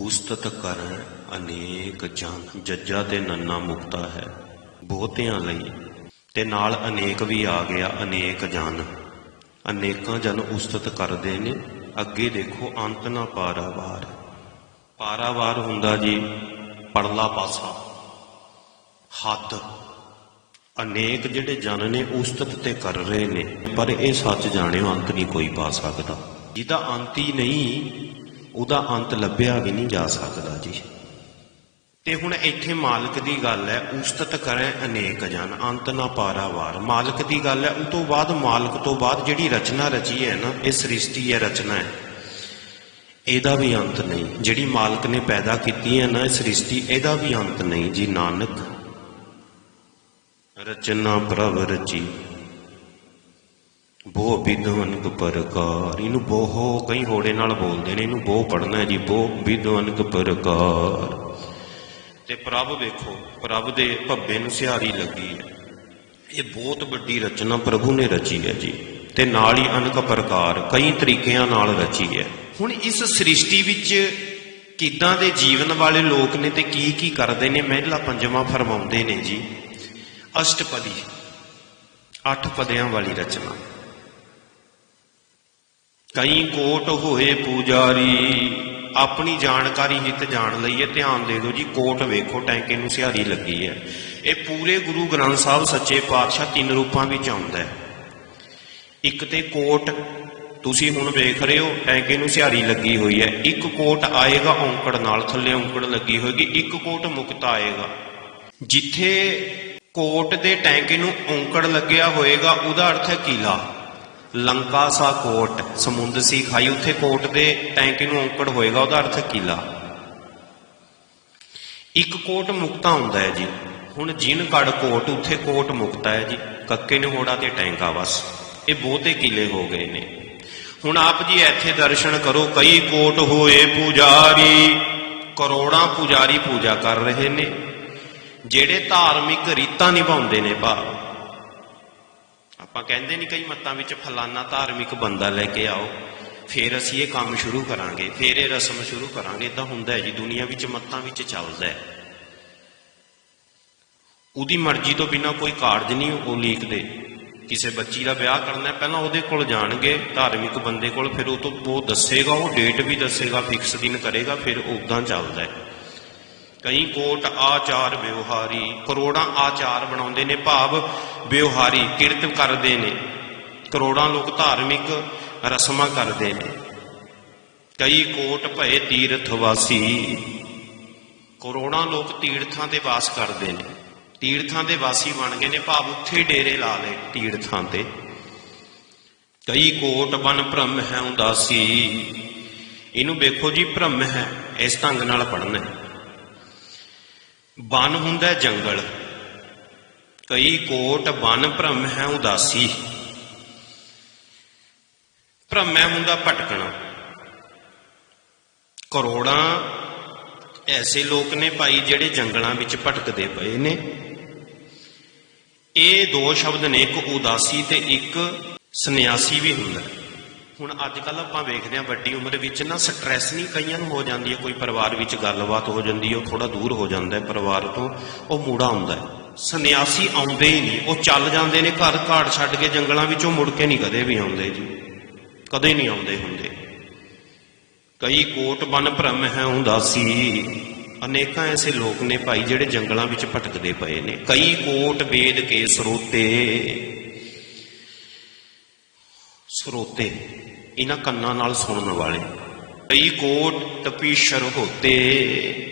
ਉਸਤਤ ਕਰੈ ਅਨੇਕ ਜਨ, ਜੱਜਾ ਤੇ ਨੰਨਾ ਮੁਕਤਾ ਹੈ। ਬਹੁਤਿਆਂ ਲਈ ਤੇ ਨਾਲ ਅਨੇਕ ਵੀ ਆ ਗਿਆ ਅਨੇਕ ਜਨ। ਅਨੇਕਾਂ ਜਨ ਉਸਤਤ ਕਰਦੇ ਨੇ, ਅੱਗੇ ਦੇਖੋ ਅੰਤ ਨਾ ਪਾਰਾਵਾਰ। ਪਾਰਾਵਾਰ ਹੁੰਦਾ ਜੀ ਪਰਲਾ ਪਾਸਾ। ਹੱਦ ਅਨੇਕ ਜਿਹੜੇ ਜਨ ਨੇ ਉਸਤਤ ਤੇ ਕਰ ਰਹੇ ਨੇ, ਪਰ ਇਹ ਸੱਚ ਜਾਣਿਓ ਅੰਤ ਨਹੀਂ ਕੋਈ ਪਾ ਸਕਦਾ। ਜਿਹਦਾ ਅੰਤ ਹੀ ਨਹੀਂ ਉਹਦਾ ਅੰਤ ਲੱਭਿਆ ਵੀ ਨਹੀਂ ਜਾ ਸਕਦਾ ਜੀ। ਤੇ ਹੁਣ ਇੱਥੇ ਮਾਲਕ ਦੀ ਗੱਲ ਹੈ, ਉਸਤਤ ਕਰੇ ਅਨੇਕ ਜਨ, ਅੰਤ ਨਾ ਪਾਰਾਵਾਰ ਮਾਲਕ ਦੀ ਗੱਲ ਹੈ, ਉਹ ਤੋਂ ਬਾਅਦ ਮਾਲਕ ਤੋਂ ਬਾਅਦ ਜਿਹੜੀ ਰਚਨਾ ਰਚੀ ਹੈ ਨਾ, ਇਹ ਸ੍ਰਿਸ਼ਟੀ ਹੈ, ਰਚਨਾ ਹੈ। ਇਹਦਾ ਵੀ ਅੰਤ ਨਹੀਂ। ਜਿਹੜੀ ਮਾਲਕ ਨੇ ਪੈਦਾ ਕੀਤੀ ਹੈ ਨਾ, ਇਹ ਸ੍ਰਿਸ਼ਟੀ, ਇਹਦਾ ਵੀ ਅੰਤ ਨਹੀਂ ਜੀ, ਨਾਨਕ। ਰਚਨਾ ਪ੍ਰਭ ਰਚੀ। ਬੋ ਵਿਦਵਨਕ ਪ੍ਰਕਾਰ ਇਹਨੂੰ ਬੋਹੋ ਕਈ ਹੋੜੇ ਨਾਲ ਬੋਲਦੇ ਨੇ, ਇਹਨੂੰ ਬੋ ਪੜਨਾ ਜੀ, ਬੋ ਵਿਦਵਨਕ ਪ੍ਰਕਾਰ ਤੇ ਪ੍ਰਭ ਵੇਖੋ, ਪ੍ਰਭ ਦੇ ਭੱਬੇ ਨੂੰ ਸਿਹਾਰੀ ਲੱਗੀ ਹੈ। ਇਹ ਬਹੁਤ ਵੱਡੀ ਰਚਨਾ ਪ੍ਰਭੂ ਨੇ ਰਚੀ ਹੈ ਜੀ। ਤੇ ਨਾਲ ਹੀ ਅਨਕ ਪ੍ਰਕਾਰ, ਕਈ ਤਰੀਕਿਆਂ ਨਾਲ ਰਚੀ ਹੈ। ਹੁਣ ਇਸ ਸ੍ਰਿਸ਼ਟੀ ਵਿੱਚ ਕਿੱਦਾਂ ਦੇ ਜੀਵਨ ਵਾਲੇ ਲੋਕ ਨੇ ਤੇ ਕੀ ਕੀ ਕਰਦੇ ਨੇ, ਮਹਿਲਾ ਪੰਜਵਾਂ ਫਰਮਾਉਂਦੇ ਨੇ ਜੀ। ਅਸ਼ਟਪਦੀ, ਅੱਠ ਪਦਿਆਂ ਵਾਲੀ ਰਚਨਾ। ਕਈ ਕੋਟ ਹੋਏ ਪੂਜਾਰੀ, ਆਪਣੀ ਜਾਣਕਾਰੀ ਹਿੱਤ ਜਾਣ ਲਈਏ ਧਿਆਨ ਦੇ ਦਿਓ ਜੀ, ਕੋਟ ਵੇਖੋ, ਟੈਂਕੇ ਨੂੰ ਸਿਹਾਰੀ ਲੱਗੀ ਹੈ। ਇਹ ਪੂਰੇ ਗੁਰੂ ਗ੍ਰੰਥ ਸਾਹਿਬ ਸੱਚੇ ਪਾਤਸ਼ਾਹ ਤਿੰਨ ਰੂਪਾਂ ਵਿੱਚ ਆਉਂਦਾ ਹੈ। ਇੱਕ ਤੇ ਕੋਟ, ਤੁਸੀਂ ਹੁਣ ਵੇਖ ਰਹੇ ਹੋ, ਟੈਂਕੇ ਨੂੰ ਸਿਹਾਰੀ ਲੱਗੀ ਹੋਈ ਹੈ। ਇੱਕ ਕੋਟ ਆਏਗਾ, ਔਂਕੜ ਨਾਲ ਥੱਲੇ ਔਂਕੜ ਲੱਗੀ ਹੋਏਗੀ, ਇੱਕ ਕੋਟ ਮੁਕਤ ਆਏਗਾ। ਜਿੱਥੇ ਕੋਟ ਦੇ ਟੈਂਕੇ ਨੂੰ ਔਂਕੜ ਲੱਗਿਆ ਹੋਏਗਾ, ਉਹਦਾ ਅਰਥ ਹੈ ਕਿਲਾ। ਲੰਕਾ ਸਾ ਕੋਟ, ਸਮੁੰਦ ਸੀ ਖਾਈ, ਉੱਥੇ ਕੋਟ ਦੇ ਟੈਂਕੇ ਨੂੰ ਔਂਕੜ ਹੋਏਗਾ, ਉਹਦਾ ਅਰਥ ਕਿਲਾ। ਇੱਕ ਕੋਟ ਮੁਕਤਾ ਹੁੰਦਾ ਹੈ ਜੀ। ਹੁਣ ਜਿਨ ਕੜ ਕੋਟ, ਉੱਥੇ ਕੋਟ ਮੁਕਤਾ ਹੈ ਜੀ। ਕੱਕੇ ਨੇ ਹੋੜਾ ਤੇ ਟੈਂਕਾ ਬਸ। ਇਹ ਬਹੁਤੇ ਕਿਲੇ ਹੋ ਗਏ ਨੇ। ਹੁਣ ਆਪ ਜੀ ਇੱਥੇ ਦਰਸ਼ਨ ਕਰੋ, ਕਈ ਕੋਟ ਹੋਏ ਪੁਜਾਰੀ, ਕਰੋੜਾਂ ਪੁਜਾਰੀ ਪੂਜਾ ਕਰ ਰਹੇ ਨੇ। ਜਿਹੜੇ ਧਾਰਮਿਕ ਰੀਤਾਂ ਨਿਭਾਉਂਦੇ ਨੇ ਭਾਵ ਆਪਾਂ ਕਹਿੰਦੇ ਨਹੀਂ ਕਈ ਮੱਤਾਂ ਵਿੱਚ ਫਲਾਨਾ ਧਾਰਮਿਕ ਬੰਦਾ ਲੈ ਕੇ ਆਓ ਫਿਰ ਅਸੀਂ ਇਹ ਕੰਮ ਸ਼ੁਰੂ ਕਰਾਂਗੇ ਫਿਰ ਇਹ ਰਸਮ ਸ਼ੁਰੂ ਕਰਾਂਗੇ ਤਾਂ ਹੁੰਦਾ ਹੈ ਜੀ ਦੁਨੀਆ ਵਿੱਚ ਮੱਤਾਂ ਵਿੱਚ ਚੱਲਦਾ ਹੈ। ਉਹਦੀ ਮਰਜ਼ੀ ਤੋਂ ਬਿਨਾ ਕੋਈ ਕਾਰਜ ਨਹੀਂ ਉਹ ਲਿਖਦੇ ਕਿਸੇ ਬੱਚੀ ਦਾ ਵਿਆਹ ਕਰਨਾ ਹੈ, ਪਹਿਲਾਂ ਉਹਦੇ ਕੋਲ ਜਾਣਗੇ ਧਾਰਮਿਕ ਬੰਦੇ ਕੋਲ ਫਿਰ ਉਹ ਤੋਂ ਉਹ ਦੱਸੇਗਾ ਉਹ ਡੇਟ ਵੀ ਦੱਸੇਗਾ ਫਿਕਸ ਦਿਨ ਕਰੇਗਾ ਫਿਰ ਉਦਾਂ ਚੱਲਦਾ ਹੈ। ਕਈ ਕੋਟ ਆਚਾਰ ਵਿਵਹਾਰੀ ਕਰੋੜਾਂ ਆਚਾਰ ਬਣਾਉਂਦੇ ਨੇ ਭਾਵ ਵਿਵਹਾਰੀ ਕਿਰਤ ਕਰਦੇ ਨੇ। ਕਰੋੜਾਂ ਲੋਕ ਧਾਰਮਿਕ ਰਸਮਾਂ ਕਰਦੇ ਨੇ। ਕਈ ਕੋਟ ਭਏ ਤੀਰਥ ਵਾਸੀ ਕਰੋੜਾਂ ਲੋਕ ਤੀਰਥਾਂ ਤੇ ਵਾਸ ਕਰਦੇ ਨੇ। ਤੀਰਥਾਂ ਦੇ ਵਾਸੀ ਬਣ ਗਏ ਨੇ, ਭਾਵ ਉੱਥੇ ਡੇਰੇ ਲਾ ਲਏ ਤੀਰਥਾਂ ਤੇ। ਕਈ ਕੋਟ ਬਨ ਭ੍ਰਮ ਹੈ ਉਦਾਸੀ। ਇਹਨੂੰ ਵੇਖੋ ਜੀ, ਭ੍ਰਮ ਹੈ, ਇਸ ਢੰਗ ਨਾਲ ਪੜਨਾ ਹੈ। ਬਨ ਹੁੰਦਾ ਜੰਗਲ। ਕਈ ਕੋਟ ਬਨ ਭ੍ਰਮ ਹੈ ਉਦਾਸੀ। ਭ੍ਰਮ ਹੈ ਹੁੰਦਾ ਭਟਕਣਾ। ਕਰੋੜਾਂ ਐਸੇ ਲੋਕ ਨੇ ਭਾਈ ਜਿਹੜੇ ਜੰਗਲਾਂ ਵਿੱਚ ਭਟਕਦੇ ਪਏ ਨੇ। ਇਹ ਦੋ ਸ਼ਬਦ ਨੇ, ਇੱਕ ਉਦਾਸੀ ਤੇ ਇੱਕ ਸੰਨਿਆਸੀ ਵੀ ਹੁੰਦਾ। ਹੁਣ ਅੱਜ ਕੱਲ ਆਪਾਂ ਵੇਖਦੇ ਹਾਂ ਵੱਡੀ ਉਮਰ ਵਿੱਚ ਨਾ ਸਟ੍ਰੈਸ ਨਹੀਂ, ਕਈਆਂ ਨੂੰ ਹੋ ਜਾਂਦੀ ਹੈ ਕੋਈ ਪਰਿਵਾਰ ਵਿੱਚ ਗੱਲਬਾਤ ਹੋ ਜਾਂਦੀ ਹੈ, ਉਹ ਥੋੜਾ ਦੂਰ ਹੋ ਜਾਂਦਾ ਹੈ ਪਰਿਵਾਰ ਤੋਂ, ਉਹ ਮੂੜਾ ਹੁੰਦਾ ਹੈ। ਸੰਨਿਆਸੀ ਆਉਂਦੇ ਹੀ ਨਹੀਂ। ਉਹ ਚੱਲ ਜਾਂਦੇ ਨੇ ਘਰ, ਘਾੜ ਛੱਡ ਕੇ ਜੰਗਲਾਂ ਵਿੱਚੋਂ ਮੁੜ ਕੇ ਨਹੀਂ ਕਦੇ ਵੀ ਆਉਂਦੇ ਜੀ। ਕਦੇ ਨਹੀਂ ਆਉਂਦੇ ਹੁੰਦੇ। ਕਈ ਕੋਟ ਬਨ ਭ੍ਰਮ ਹੈ ਉਦਾਸੀ। ਅਨੇਕਾਂ ਐਸੇ ਲੋਕ ਨੇ ਭਾਈ ਜਿਹੜੇ ਜੰਗਲਾਂ ਵਿੱਚ ਭਟਕਦੇ ਪਏ ਨੇ। ਕਈ ਕੋਟ ਵੇਦ ਕੇ ਸਰੋਤੇ। ਸਰੋਤੇ, ਇਹਨਾਂ ਕੰਨਾਂ ਨਾਲ ਸੁਣਨ ਵਾਲੇ। ਕਈ ਕੋਟ ਤਪੀਸ਼ਰ ਹੋਤੇ।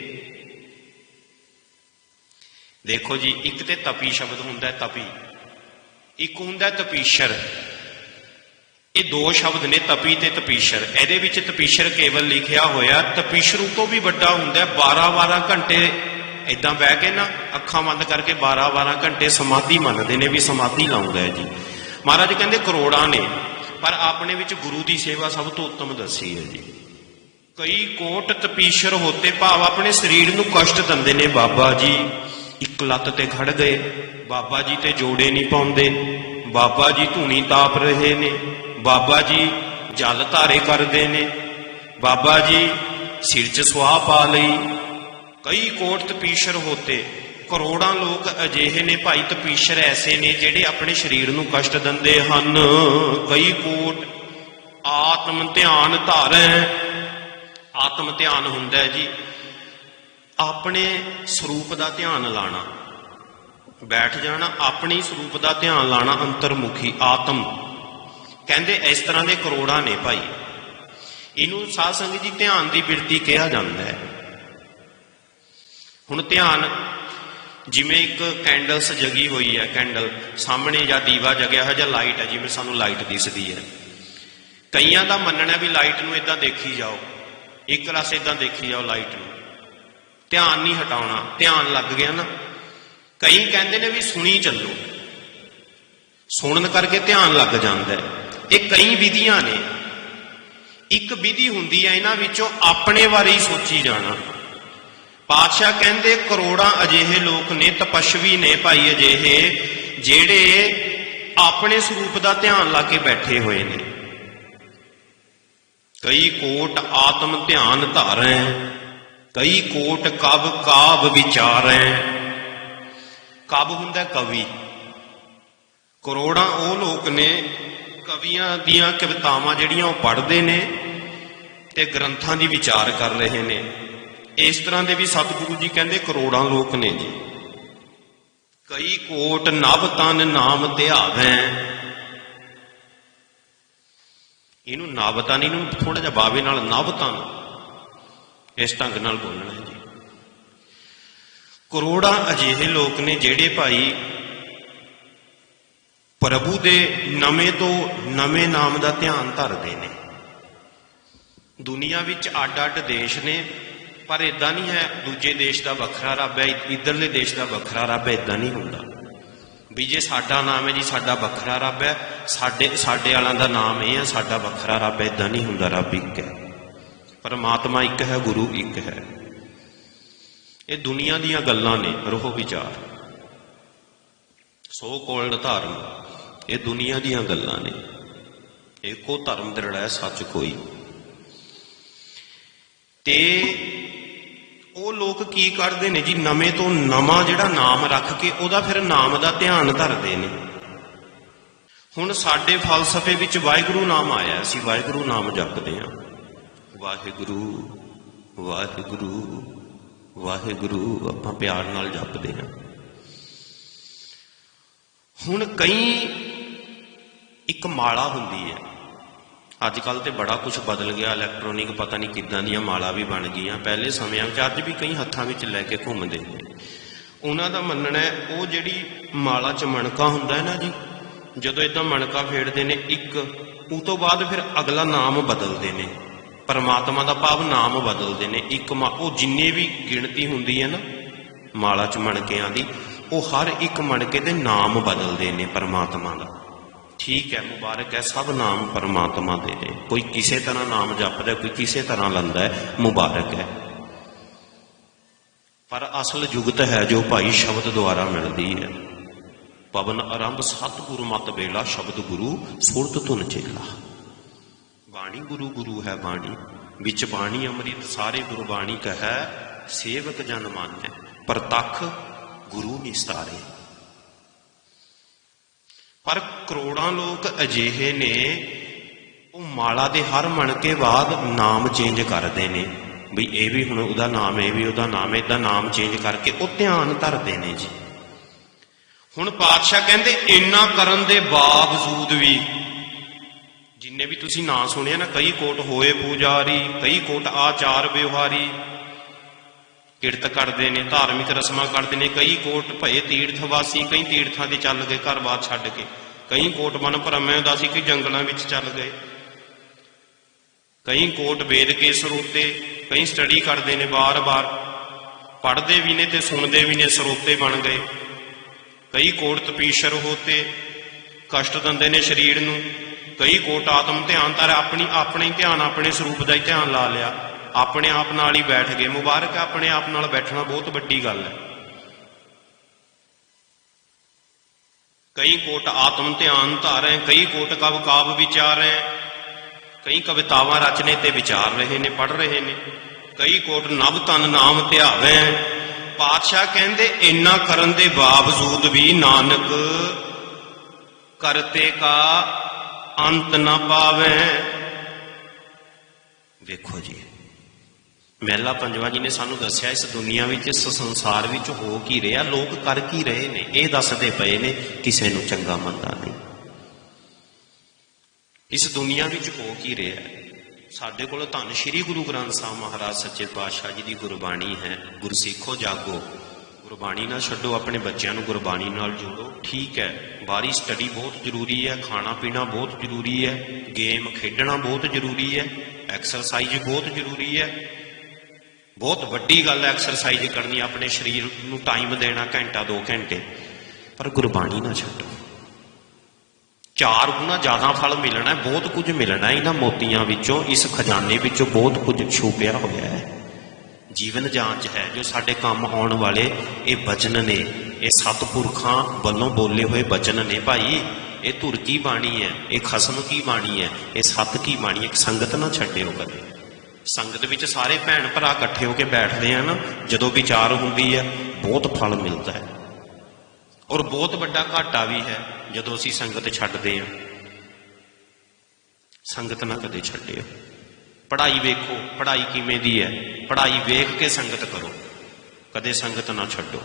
ਦੇਖੋ ਜੀ, ਇੱਕ ਤੇ ਤਪੀ ਸ਼ਬਦ ਹੁੰਦਾ ਤਪੀ। ਇੱਕ ਹੁੰਦਾ ਤਪੀਸ਼ਰ। ਇਹ ਦੋ ਸ਼ਬਦ ਨੇ ਤਪੀ ਤੇ ਤਪੀਸ਼ਰ। ਇਹਦੇ ਵਿੱਚ ਤਪੀਸ਼ਰ ਕੇਵਲ ਲਿਖਿਆ ਹੋਇਆ, ਤਪੀਸ਼ਰੂ ਤੋਂ ਵੀ ਵੱਡਾ ਹੁੰਦਾ 12-12 ਘੰਟੇ ਇਦਾਂ ਬਹਿ ਕੇ ਨਾ, ਅੱਖਾਂ ਬੰਦ ਕਰਕੇ 12-12 ਘੰਟੇ ਸਮਾਧੀ ਮੰਨਦੇ ਨੇ ਵੀ ਸਮਾਧੀ ਲਾਉਂਦਾ ਹੈ ਜੀ। ਮਹਾਰਾਜ ਕਹਿੰਦੇ ਕਰੋੜਾਂ ਨੇ, ਪਰ ਆਪਣੇ ਵਿੱਚ ਗੁਰੂ ਦੀ ਸੇਵਾ ਸਭ ਤੋਂ ਉੱਤਮ ਦੱਸੀ ਹੈ ਜੀ। ਕਈ ਕੋਟ ਤਪੀਸ਼ਰ ਹੋਤੇ ਭਾਵ ਆਪਣੇ ਸਰੀਰ ਨੂੰ ਕਸ਼ਟ ਦਿੰਦੇ ਨੇ ਬਾਬਾ ਜੀ। ਇੱਕ ਲੱਤ ਤੇ ਖੜ ਗਏ। ਬਾਬਾ ਜੀ ਤੇ ਜੋੜੇ ਨਹੀਂ ਪਾਉਂਦੇ। ਬਾਬਾ ਜੀ ਧੂਣੀ ਤਾਪ ਰਹੇ ਨੇ। ਬਾਬਾ ਜੀ ਜਲ ਧਾਰੇ ਕਰਦੇ ਨੇ। ਬਾਬਾ ਜੀ ਸਿਰ ਚ ਸੁਆਹ ਪਾ ਲਈ। ਕਈ ਕੋਟ ਤਪੀਸ਼ਰ ਹੋਤੇ। ਕਰੋੜਾਂ ਲੋਕ ਅਜਿਹੇ ਨੇ। ਭਾਈ ਤਪੀਸ਼ਰ ਐਸੇ ਨੇ ਜਿਹੜੇ ਆਪਣੇ ਸਰੀਰ ਨੂੰ ਕਸ਼ਟ ਦਿੰਦੇ ਹਨ। ਕਈ ਕੋਟ ਆਤਮ ਧਿਆਨ ਧਾਰੈ। ਆਤਮ ਧਿਆਨ ਹੁੰਦਾ ਜੀ। ਆਪਣੇ ਸਰੂਪ ਦਾ ਧਿਆਨ ਲਾਣਾ। ਬੈਠ ਜਾਣਾ, ਆਪਣੀ ਸਰੂਪ ਦਾ ਧਿਆਨ ਲਾਣਾ ਅੰਤਰਮੁਖੀ, ਆਤਮ। ਕਹਿੰਦੇ ਇਸ ਤਰ੍ਹਾਂ ਦੇ ਕਰੋੜਾਂ ਨੇ ਭਾਈ। ਇਹਨੂੰ ਸਾਧ ਸੰਗਤ ਜੀ ਧਿਆਨ ਦੀ ਬਿਰਤੀ ਕਿਹਾ ਜਾਂਦਾ ਹੈ। ਹੁਣ ਧਿਆਨ ਜਿਵੇਂ ਇੱਕ ਕੈਂਡਲਸ ਜਗੀ ਹੋਈ ਹੈ, ਕੈਂਡਲ ਸਾਹਮਣੇ ਜਾਂ ਦੀਵਾ ਜਗਿਆ ਹੋਇਆ ਜਾਂ ਲਾਈਟ ਹੈ, ਜਿਵੇਂ ਸਾਨੂੰ ਲਾਈਟ ਦਿਸਦੀ ਹੈ। ਕਈਆਂ ਦਾ ਮੰਨਣਾ ਵੀ ਲਾਈਟ ਨੂੰ ਇਦਾਂ ਦੇਖੀ ਜਾਓ, ਇੱਕ ਰਸ ਇਦਾਂ ਦੇਖੀ ਜਾਓ ਲਾਈਟ ਨੂੰ। ਧਿਆਨ ਨਹੀਂ ਹਟਾਉਣਾ, ਧਿਆਨ ਲੱਗ ਗਿਆ ਨਾ। ਕਈ ਕਹਿੰਦੇ ਨੇ ਵੀ ਸੁਣੀ ਚੱਲੋ। ਸੁਣਨ ਕਰਕੇ ਧਿਆਨ ਲੱਗ ਜਾਂਦਾ ਹੈ। ਇਹ ਕਈ ਵਿਧੀਆਂ ਨੇ। ਇੱਕ ਵਿਧੀ ਹੁੰਦੀ ਹੈ ਇਹਨਾਂ ਵਿੱਚੋਂ ਆਪਣੇ ਬਾਰੇ ਹੀ ਸੋਚੀ ਜਾਣਾ। ਪਾਤਸ਼ਾਹ ਕਹਿੰਦੇ, ਕਰੋੜਾਂ ਅਜਿਹੇ ਲੋਕ ਨੇ, ਤਪਸ਼ਵੀ ਨੇ ਭਾਈ ਅਜਿਹੇ, ਜਿਹੜੇ ਆਪਣੇ ਸਰੂਪ ਦਾ ਧਿਆਨ ਲਾ ਕੇ ਬੈਠੇ ਹੋਏ ਨੇ। ਕਈ ਕੋਟ ਆਤਮ ਧਿਆਨ ਧਾਰੈ ਕਈ ਕੋਟ ਕਬ ਕਾਬ ਵਿਚਾਰੈ। ਕਬ ਹੁੰਦਾ ਕਵੀ। ਕਰੋੜਾਂ ਉਹ ਲੋਕ ਨੇ ਕਵੀਆਂ ਦੀਆਂ ਕਵਿਤਾਵਾਂ ਜਿਹੜੀਆਂ ਉਹ ਪੜ੍ਹਦੇ ਨੇ ਤੇ ਗ੍ਰੰਥਾਂ ਦੀ ਵਿਚਾਰ ਕਰ ਰਹੇ ਨੇ। ਇਸ ਤਰ੍ਹਾਂ ਦੇ ਵੀ ਸਤਿਗੁਰੂ ਜੀ ਕਹਿੰਦੇ ਕਰੋੜਾਂ ਲੋਕ ਨੇ ਜੀ। ਕਈ ਕੋਟ ਨਭ ਤਨ ਨਾਮ ਧਿਆਵੈ। ਇਹਨੂੰ ਨਭ ਤਨ, ਇਹਨੂੰ ਥੋੜਾ ਜਿਹਾ ਬਾਵੇ ਨਾਲ ਨਭ ਤਨ। ਇਸ ਢੰਗ ਨਾਲ ਬੋਲਣਾ ਹੈ ਜੀ। ਕਰੋੜਾਂ ਅਜਿਹੇ ਲੋਕ ਨੇ ਜਿਹੜੇ ਭਾਈ ਪ੍ਰਭੂ ਦੇ ਨਵੇਂ ਤੋਂ ਨਵੇਂ ਨਾਮ ਦਾ ਧਿਆਨ ਧਰਦੇ ਨੇ। ਦੁਨੀਆ ਵਿੱਚ ਅੱਡ-ਅੱਡ ਦੇਸ਼ ਨੇ, ਪਰ ਇਦਾਂ ਨਹੀਂ ਹੈ ਦੂਜੇ ਦੇਸ਼ ਦਾ ਵੱਖਰਾ ਰੱਬ ਹੈ, ਇਧਰਲੇ ਦੇਸ਼ ਦਾ ਵੱਖਰਾ ਰੱਬ ਹੈ ਇਦਾਂ ਨਹੀਂ ਹੁੰਦਾ। ਵੀ ਜੇ ਸਾਡਾ ਨਾਮ ਹੈ ਜੀ, ਸਾਡਾ ਵੱਖਰਾ ਰੱਬ ਹੈ, ਸਾਡੇ ਸਾਡੇ ਵਾਲਾਂ ਦਾ ਨਾਮ ਇਹ ਹੈ, ਸਾਡਾ ਵੱਖਰਾ ਰੱਬ ਹੈ ਇਦਾਂ ਨਹੀਂ ਹੁੰਦਾ ਰੱਬ ਇੱਕ ਹੈ। ਪਰਮਾਤਮਾ ਇੱਕ ਹੈ, ਗੁਰੂ ਇੱਕ ਹੈ। ਇਹ ਦੁਨੀਆ ਦੀਆਂ ਗੱਲਾਂ ਨੇ, ਰੋਹ ਵਿਚਾਰ। ਸੋ ਕੋਲਡ ਧਰਮ, ਇਹ ਦੁਨੀਆ ਦੀਆਂ ਗੱਲਾਂ ਨੇ। ਏਕੋ ਧਰਮ ਦਰੜਾ ਹੈ ਸੱਚ ਕੋਈ। ਤੇ ਉਹ ਲੋਕ ਕੀ ਕਰਦੇ ਨੇ ਜੀ? ਨਵੇਂ ਤੋਂ ਨਵਾਂ ਜਿਹੜਾ ਨਾਮ ਰੱਖ ਕੇ ਉਹਦਾ ਫਿਰ ਨਾਮ ਦਾ ਧਿਆਨ ਧਰਦੇ ਨੇ। ਹੁਣ ਸਾਡੇ ਫਲਸਫੇ ਵਿੱਚ ਵਾਹਿਗੁਰੂ ਨਾਮ ਆਇਆ, ਅਸੀਂ ਵਾਹਿਗੁਰੂ ਨਾਮ ਜਪਦੇ ਹਾਂ। ਵਾਹਿਗੁਰੂ ਵਾਹਿਗੁਰੂ ਵਾਹਿਗੁਰੂ, ਆਪਾਂ ਪਿਆਰ ਨਾਲ ਜਪਦੇ ਹਾਂ। ਹੁਣ ਕਈ ਇੱਕ ਮਾਲਾ ਹੁੰਦੀ ਹੈ। ਅੱਜ ਕੱਲ ਤੇ ਬੜਾ ਕੁਝ ਬਦਲ ਗਿਆ ਇਲੈਕਟ੍ਰੋਨਿਕ ਪਤਾ ਨਹੀਂ ਕਿੱਦਾਂ ਦੀਆਂ ਮਾਲਾ ਵੀ ਬਣ ਗਈਆਂ। ਪਹਿਲੇ ਸਮਿਆਂ ਵਿੱਚ ਅੱਜ ਵੀ ਕਈ ਹੱਥਾਂ ਵਿੱਚ ਲੈ ਕੇ ਘੁੰਮਦੇ ਨੇ। ਉਹਨਾਂ ਦਾ ਮੰਨਣਾ ਹੈ, ਉਹ ਜਿਹੜੀ ਮਾਲਾ ਚ ਮਣਕਾ ਹੁੰਦਾ ਹੈ ਨਾ ਜੀ, ਜਦੋਂ ਇਦਾਂ ਮਣਕਾ ਫੇੜਦੇ ਨੇ ਇੱਕ, ਉਹ ਤੋਂ ਬਾਅਦ ਫਿਰ ਅਗਲਾ ਨਾਮ ਬਦਲਦੇ ਨੇ। ਪਰਮਾਤਮਾ ਦਾ ਭਾਵ ਨਾਮ ਬਦਲਦੇ ਨੇ। ਇੱਕ ਉਹ ਜਿੰਨੇ ਵੀ ਗਿਣਤੀ ਹੁੰਦੀ ਹੈ ਨਾ, ਮਾਲਾ ਚ ਮਣਕਿਆਂ ਦੀ, ਉਹ ਹਰ ਇੱਕ ਮਣਕੇ ਦੇ ਨਾਮ ਬਦਲਦੇ ਨੇ ਪਰਮਾਤਮਾ ਦਾ। ਠੀਕ ਹੈ, ਮੁਬਾਰਕ ਹੈ, ਸਭ ਨਾਮ ਪਰਮਾਤਮਾ ਦੇ ਨੇ। ਕੋਈ ਕਿਸੇ ਤਰ੍ਹਾਂ ਨਾਮ ਜਪਦਾ, ਕੋਈ ਕਿਸੇ ਤਰ੍ਹਾਂ ਲੰਦਾ ਹੈ, ਮੁਬਾਰਕ ਹੈ। ਪਰ ਅਸਲ ਜੁਗਤ ਹੈ ਜੋ ਭਾਈ ਸ਼ਬਦ ਦੁਆਰਾ ਮਿਲਦੀ ਹੈ। ਪਵਨ ਆਰੰਭ ਸਤਿਗੁਰੂ ਮਤ ਵੇਲਾ, ਸ਼ਬਦ ਗੁਰੂ ਸੁਰਤ ਧੁਨ ਚੇਲਾ। ਬਾਣੀ, ਗੁਰੂ ਗੁਰੂ ਹੈ ਬਾਣੀ। ਵਿੱਚ ਬਾਣੀ ਅੰਮ੍ਰਿਤ, ਸਾਰੇ ਗੁਰਬਾਣੀ ਕਹੈ, ਸੇਵਕ ਜਨ ਮਾਨੈ, ਪ੍ਰਤੱਖ ਗੁਰੂ ਨਿਸਤਾਰੇ ਪਰ ਕਰੋੜਾਂ ਲੋਕ ਅਜਿਹੇ ਨੇ, ਉਹ ਮਾਲਾ ਦੇ ਹਰ ਮਣਕੇ ਬਾਅਦ ਨਾਮ ਚੇਂਜ ਕਰਦੇ ਨੇ। ਵੀ ਇਹ ਵੀ ਹੁਣ ਉਹਦਾ ਨਾਮ, ਇਹ ਵੀ ਉਹਦਾ ਨਾਮ ਇਦਾਂ ਨਾਮ ਚੇਂਜ ਕਰਕੇ ਉਹ ਧਿਆਨ ਧਰਦੇ ਨੇ ਜੀ। ਹੁਣ ਪਾਤਸ਼ਾਹ ਕਹਿੰਦੇ, ਇੰਨਾ ਕਰਨ ਦੇ ਬਾਵਜੂਦ ਵੀ ਜਿੰਨੇ ਵੀ ਤੁਸੀਂ ਨਾਂ ਸੁਣਿਆ ਨਾ, ਕਈ ਕੋਟ ਹੋਏ ਪੂਜਾਰੀ, ਕਈ ਕੋਟ ਆਚਾਰ ਵਿਵਹਾਰੀ। ਕਿਰਤ ਕਰਦੇ ਨੇ, ਧਾਰਮਿਕ ਰਸਮਾਂ ਕਰਦੇ ਨੇ, ਕਈ ਕੋਟ ਭਏ ਤੀਰਥ ਵਾਸੀ, ਕਈ ਤੀਰਥਾਂ ਤੇ ਚੱਲ ਗਏ ਘਰ-ਬਾਰ ਛੱਡ ਕੇ। ਕਈ ਕੋਟ ਮਨ ਭਰਮੇ ਉਦਾਸੀ ਕਈ ਜੰਗਲਾਂ ਵਿੱਚ ਚੱਲ ਗਏ। ਕਈ ਕੋਟ ਵੇਦ ਕੇ ਸਰੋਤੇ, ਕਈ ਸਟੱਡੀ ਕਰਦੇ ਨੇ ਬਾਰ-ਬਾਰ ਪੜ੍ਹਦੇ ਵੀ ਨੇ ਤੇ ਸੁਣਦੇ ਵੀ ਨੇ, ਸਰੋਤੇ ਬਣ ਗਏ। ਕਈ ਕੋਟ ਤਪੀਸ਼ਰ ਹੋਤੇ, ਕਸ਼ਟ ਦਿੰਦੇ ਨੇ ਸਰੀਰ ਨੂੰ। ਕਈ ਕੋਟ ਆਤਮ ਧਿਆਨ ਤਰ ਆਪਣੀ, ਆਪਣੇ ਧਿਆਨ, ਆਪਣੇ ਸਰੂਪ ਦਾ ਹੀ ਧਿਆਨ ਲਾ ਲਿਆ। ਆਪਣੇ ਆਪ ਨਾਲ ਹੀ ਬੈਠ ਗਏ। ਮੁਬਾਰਕ ਆਪਣੇ ਆਪ ਨਾਲ ਬੈਠਣਾ ਬਹੁਤ ਵੱਡੀ ਗੱਲ ਹੈ। ਕਈ ਕੋਟ ਆਤਮ ਧਿਆਨ ਧਾਰੈ, ਕਈ ਕੋਟ ਕਵ ਕਾਵ ਵਿਚਾਰੈ, ਕਈ ਕਵਿਤਾਵਾਂ ਰਚਨੇ ਤੇ ਵਿਚਾਰ ਰਹੇ ਨੇ ਪੜ ਰਹੇ ਨੇ। ਕਈ ਕੋਟ ਨਵ ਤਨ ਨਾਮ ਧਿਆਵੇ। ਪਾਤਸ਼ਾਹ ਕਹਿੰਦੇ, ਇੰਨਾ ਕਰਨ ਦੇ ਬਾਵਜੂਦ ਵੀ ਨਾਨਕ ਕਰਤੇ ਕਾ ਅੰਤ ਨਾ ਪਾਵੇ। ਵੇਖੋ ਜੀ। ਮਹਿਲਾ ਪੰਜਵਾ ਜੀ ਨੇ ਸਾਨੂੰ ਦੱਸਿਆ ਇਸ ਦੁਨੀਆ ਵਿੱਚ ਇਸ ਸੰਸਾਰ ਵਿੱਚ ਹੋ ਕੀ ਰਿਹਾ ਲੋਕ ਕਰ ਕੀ ਰਹੇ ਨੇ? ਇਹ ਦੱਸਦੇ ਪਏ ਨੇ ਕਿਸੇ ਨੂੰ ਚੰਗਾ ਮੰਦਾ ਨਹੀਂ। ਇਸ ਦੁਨੀਆ ਵਿੱਚ ਹੋ ਕੀ ਰਿਹਾ? ਸਾਡੇ ਕੋਲ ਧੰਨ ਸ਼੍ਰੀ ਗੁਰੂ ਗ੍ਰੰਥ ਸਾਹਿਬ ਮਹਾਰਾਜ ਸੱਚੇ ਪਾਤਸ਼ਾਹ ਜੀ ਦੀ ਗੁਰਬਾਣੀ ਹੈ। ਗੁਰਸਿੱਖੋ ਜਾਗੋ। ਗੁਰਬਾਣੀ ਨਾਲ ਛੱਡੋ ਆਪਣੇ ਬੱਚਿਆਂ ਨੂੰ ਗੁਰਬਾਣੀ ਨਾਲ ਜੋੜੋ। ਠੀਕ ਹੈ। ਬਾਹਰੀ ਸਟੱਡੀ ਬਹੁਤ ਜ਼ਰੂਰੀ ਹੈ, ਖਾਣਾ ਪੀਣਾ ਬਹੁਤ ਜ਼ਰੂਰੀ ਹੈ ਗੇਮ ਖੇਡਣਾ ਬਹੁਤ ਜ਼ਰੂਰੀ ਹੈ ਐਕਸਰਸਾਈਜ਼ ਬਹੁਤ ਜ਼ਰੂਰੀ ਹੈ। ਬਹੁਤ ਵੱਡੀ ਗੱਲ ਹੈ ਐਕਸਰਸਾਈਜ਼ ਕਰਨੀ, ਆਪਣੇ ਸਰੀਰ ਨੂੰ ਟਾਈਮ ਦੇਣਾ ਘੰਟਾ 2 ਘੰਟੇ। ਪਰ ਗੁਰਬਾਣੀ ਨਾ ਛੱਡੋ। ਚਾਰ ਗੁਣਾ ਜ਼ਿਆਦਾ ਫਲ ਮਿਲਣਾ, ਬਹੁਤ ਕੁਝ ਮਿਲਣਾ ਇਹਨਾਂ ਮੋਤੀਆਂ ਵਿੱਚੋਂ, ਇਸ ਖਜ਼ਾਨੇ ਵਿੱਚੋਂ ਬਹੁਤ ਕੁਝ ਛੁਪਿਆ ਹੋਇਆ ਹੈ। ਜੀਵਨ ਜਾਂਚ ਹੈ, ਜੋ ਸਾਡੇ ਕੰਮ ਆਉਣ ਵਾਲੇ ਇਹ ਬਚਨ ਨੇ ਇਹ ਸਤਪੁਰਖਾਂ ਵੱਲੋਂ ਬੋਲੇ ਹੋਏ ਬਚਨ ਨੇ ਭਾਈ, ਇਹ ਧੁਰ ਕੀ ਬਾਣੀ ਹੈ? ਇਹ ਖਸਮ ਕੀ ਬਾਣੀ ਹੈ? ਇਹ ਸਤ ਕੀ ਬਾਣੀ ਹੈ? ਸੰਗਤ ਨਾ ਛੱਡਿਓ ਕਦੇ। ਸੰਗਤ ਵਿੱਚ ਸਾਰੇ ਭੈਣ ਭਰਾ ਇਕੱਠੇ ਹੋ ਕੇ ਬੈਠਦੇ ਆ ਨਾ, ਜਦੋਂ ਵਿਚਾਰ ਹੁੰਦੀ ਹੈ, ਬਹੁਤ ਫਲ ਮਿਲਦਾ ਹੈ। ਔਰ ਬਹੁਤ ਵੱਡਾ ਘਾਟਾ ਵੀ ਹੈ, ਜਦੋਂ ਅਸੀਂ ਸੰਗਤ ਛੱਡਦੇ ਹਾਂ ਸੰਗਤ ਨਾ ਕਦੇ ਛੱਡਿਓ। ਪੜ੍ਹਾਈ ਵੇਖੋ, ਪੜ੍ਹਾਈ ਕਿਵੇਂ ਦੀ ਹੈ? ਪੜ੍ਹਾਈ ਵੇਖ ਕੇ ਸੰਗਤ ਕਰੋ। ਕਦੇ ਸੰਗਤ ਨਾ ਛੱਡੋ।